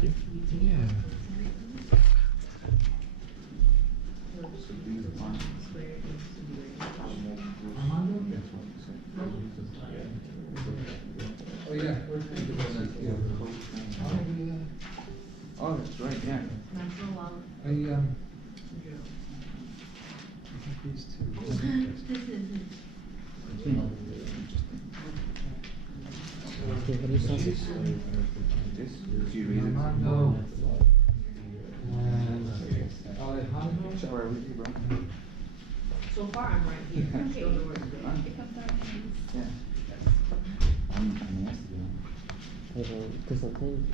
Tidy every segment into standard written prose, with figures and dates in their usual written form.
Thank you. Yeah. Oh yeah, we're thinking about that. Oh, that's right, yeah. I think these two. Okay, what is that? This, do you read it? Armando and Alejandro. Shall I read it, bro? So far, I'm right here. Okay. Don't know where to go. Yeah. I'm yesterday. Because sometimes,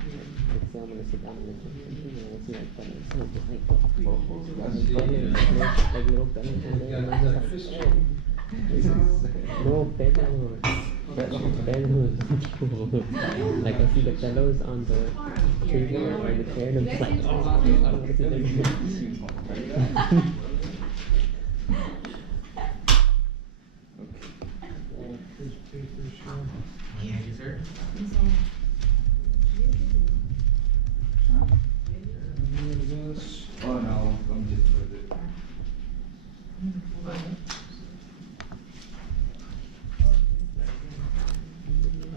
let's say I'm gonna sit down and look at something, and I see like buttons, so it's like, like little buttons over there, and I'm just like, no, pelos. Pelos. Like I see the pelos on the table or the chair, and I'm just like, oh, I don't want to sit there. Thank you, sir. Oh no, I'm just with it.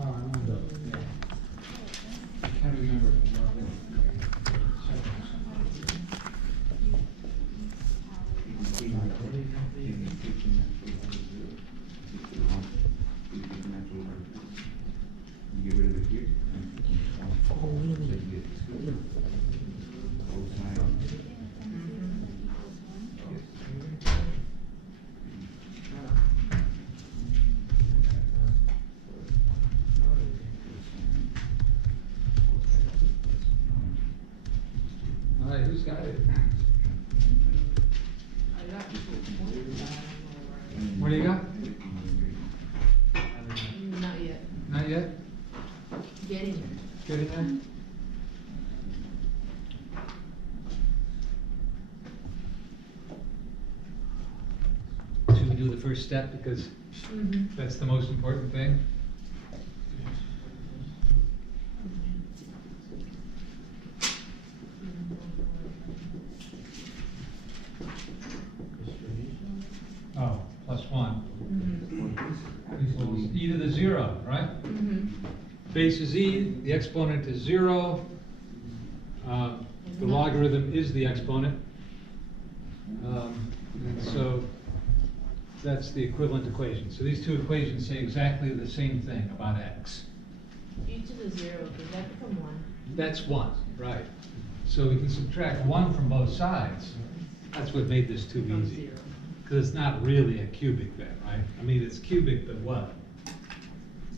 Oh, Armando. I can't remember from Marvin. You get rid of it here. Oh, wait a minute. All right, who's got it? What do you got? Not yet. Not yet? Getting there. Getting there? Should we do the first step because that's the most important thing? Oh, plus 1 equals e to the 0, right? Base is e, the exponent is 0. The logarithm is the exponent. And so that's the equivalent equation. So these two equations say exactly the same thing about x. E to the 0, does that become 1? That's 1, right. So we can subtract 1 from both sides. That's what made this too Becomes easy. 0. Because it's not really a cubic then, right? I mean, it's cubic, but what? It's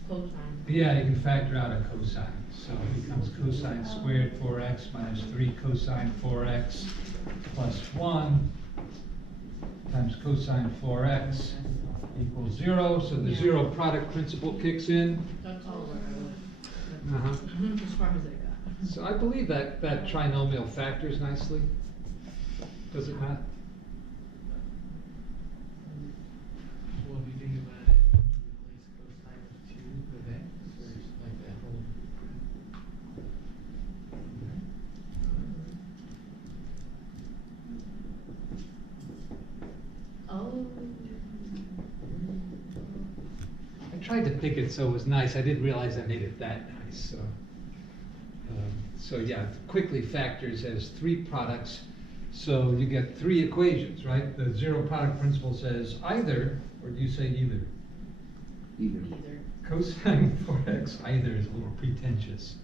cosine. Yeah, you can factor out a cosine. So it becomes cosine squared 4x minus 3 cosine 4x plus 1 times cosine 4x equals 0. So the Yeah. 0 product principle kicks in. That's all where I was. Uh-huh. As far as I got. So I believe that trinomial factors nicely. Does it not? Well, if you think about it, you replace cosine of 2 with x, or just like that whole. Oh. I tried to pick it so it was nice. I didn't realize I made it that nice. So yeah, quickly factors as 3 products. So you get 3 equations, right? The 0 product principle says either, or do you say either? Either. Either. Cosine 4x either is a little pretentious.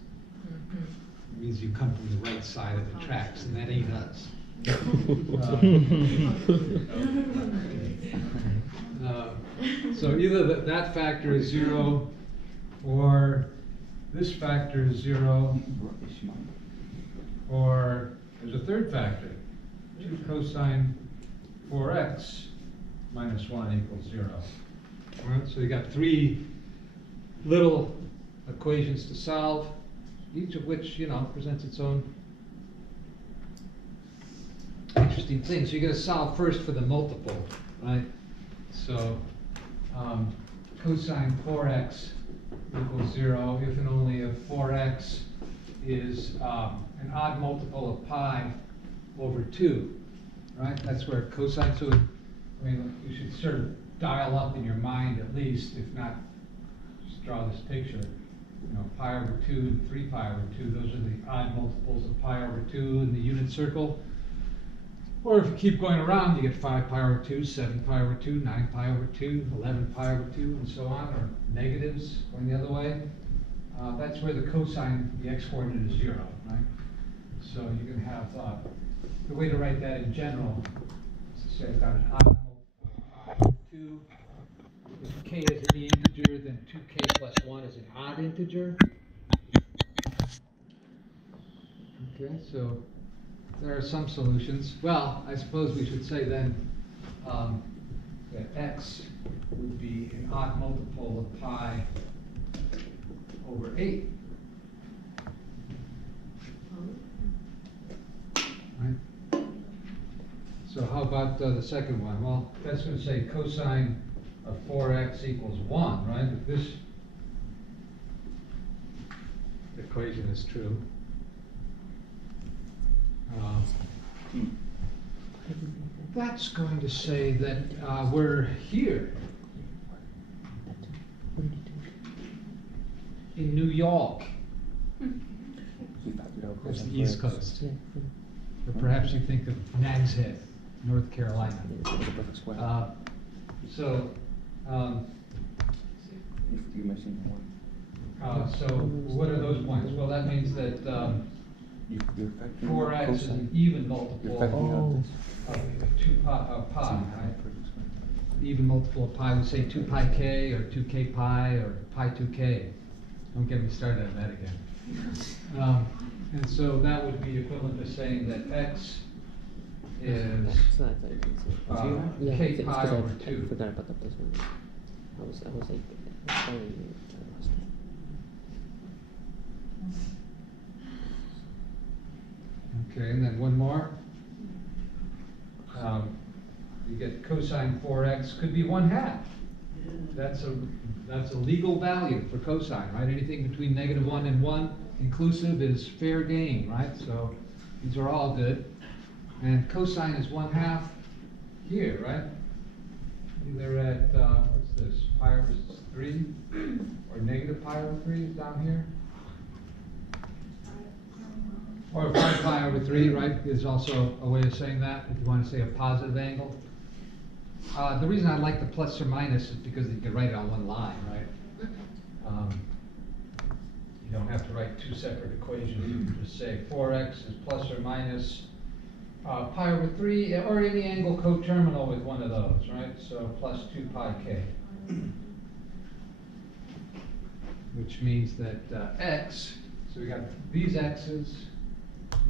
Mhm. It means you come from the right side of the tracks, and that ain't us. So either that factor is 0, or this factor is 0, or there's a third factor. 2 cosine 4x minus 1 equals 0. All right, so you got 3 little equations to solve, each of which, presents its own interesting things. So you're going to solve first for the multiple, right? So cosine 4x equals 0 if and only if 4x is an odd multiple of pi over 2, right? That's where cosine, so, I mean, you should sort of dial up in your mind at least, if not, just draw this picture. You know, pi over 2 and 3 pi over 2, those are the odd multiples of pi over 2 in the unit circle. Or if you keep going around, you get 5 pi over 2, 7 pi over 2, 9 pi over 2, 11 pi over 2, and so on, or negatives going the other way. That's where the cosine, the x-coordinate is 0, right? So you can have, the way to write that in general is to say I've got an odd multiple of pi over 2. If k is any integer, then 2k plus 1 is an odd integer. Okay, so there are some solutions. Well, I suppose we should say then that x would be an odd multiple of pi over 8. Right? So how about the second one? Well, that's going to say cosine of 4x equals 1, right? If this equation is true. That's going to say that we're here in New York. That's the East Coast. Or perhaps you think of Nags Head, North Carolina. So what are those points? Well, that means that 4x is an even multiple of 2 pi, right? Even multiple of pi, we say 2 pi k or 2k pi or pi 2k. Don't get me started on that again. And so that would be equivalent to saying that x is k pi over 2. I forgot about the plus one. I was like, sorry, I lost it. Okay, and then one more. You get cosine 4x could be 1/2. That's a legal value for cosine, right? Anything between -1 and 1 inclusive is fair game, right? So these are all good. And cosine is 1/2 here, right? Either at what's this, pi over 3 or negative pi over 3 is down here. Or 5 pi over 3, right, is also a way of saying that, if you want to say a positive angle. The reason I like the plus or minus is because you can write it on one line, right? You don't have to write two separate equations. You can just say 4x is plus or minus pi over 3, or any angle coterminal with one of those, right? So plus 2 pi k. Which means that x, so we got these x's,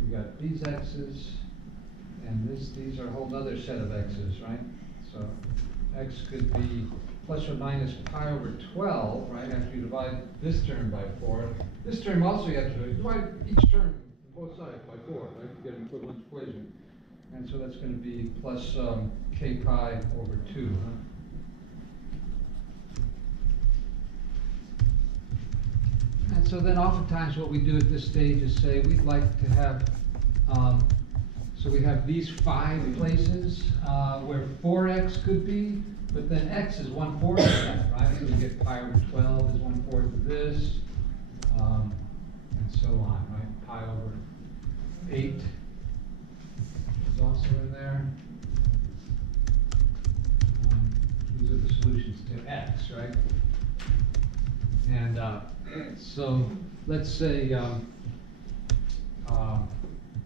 we got these x's, and these are a whole other set of x's, right? So x could be plus or minus pi over 12, right, after you divide this term by 4. This term also you have to divide each term on both sides by 4, right, to get an equivalent equation. And so that's going to be plus k pi over 2. Huh? And so then oftentimes what we do at this stage is say we'd like to have, so we have these 5 places where 4x could be, but then x is 1/4 of that, right? So we get pi over 12 is 1/4 of this, and so on, right? Pi over 8 is also in there. These are the solutions to x, right? And so let's say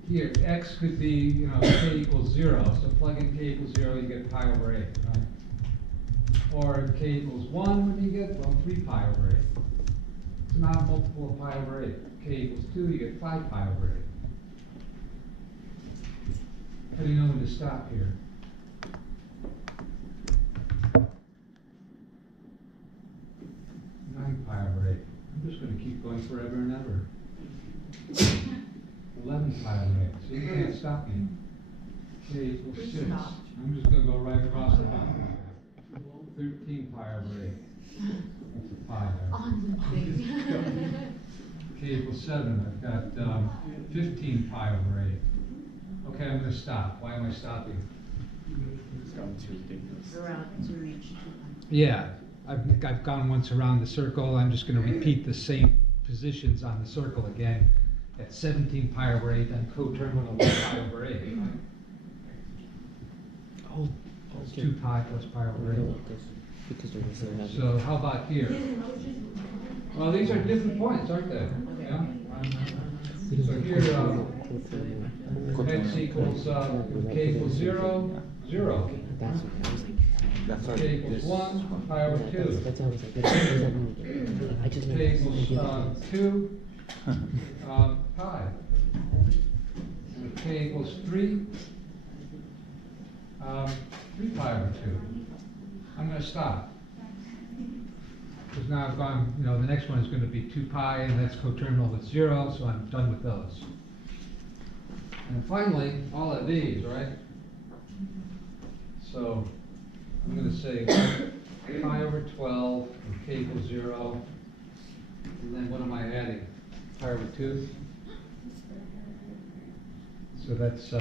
here x could be, k equals 0. So plug in k equals 0, you get pi over 8, right? Or k equals 1, what do you get? Well, 3 pi over 8. It's an odd multiple of pi over 8. K equals 2, you get 5 pi over 8. How do you know when to stop here? Pi over 8. I'm just going to keep going forever and ever. 11 pi over 8. So you can't stop me. K equals 6. I'm just going to go right across the bottom. 13 pi over 8. That's a pi there. On the thing. k equals 7, I've got 15 pi over 8. Okay, I'm going to stop. Why am I stopping? It's gone too ridiculous. Around to reach 200. Yeah, I've gone once around the circle. I'm just going to repeat the same positions on the circle again. At 17 pi over 8, I'm coterminal with pi over 8. Oh, That's 2 pi plus pi over 8. Because we're missing that. So how about here? Well, these are different points, aren't they? Yeah. So here, x equals k equals 0, 0. That's what I was like. That's why K equals this 1, pi over 2. That's what I was like. What does that mean? I just K equals 2, pi. And k equals 3, 3 pi over 2. I'm going to stop. Because now I've gone, the next one is going to be 2 pi, and that's coterminal with 0, so I'm done with those. And finally, all of these, right? So I'm going to say pi over 12, and k equals 0. And then what am I adding? Pi over 2. So that's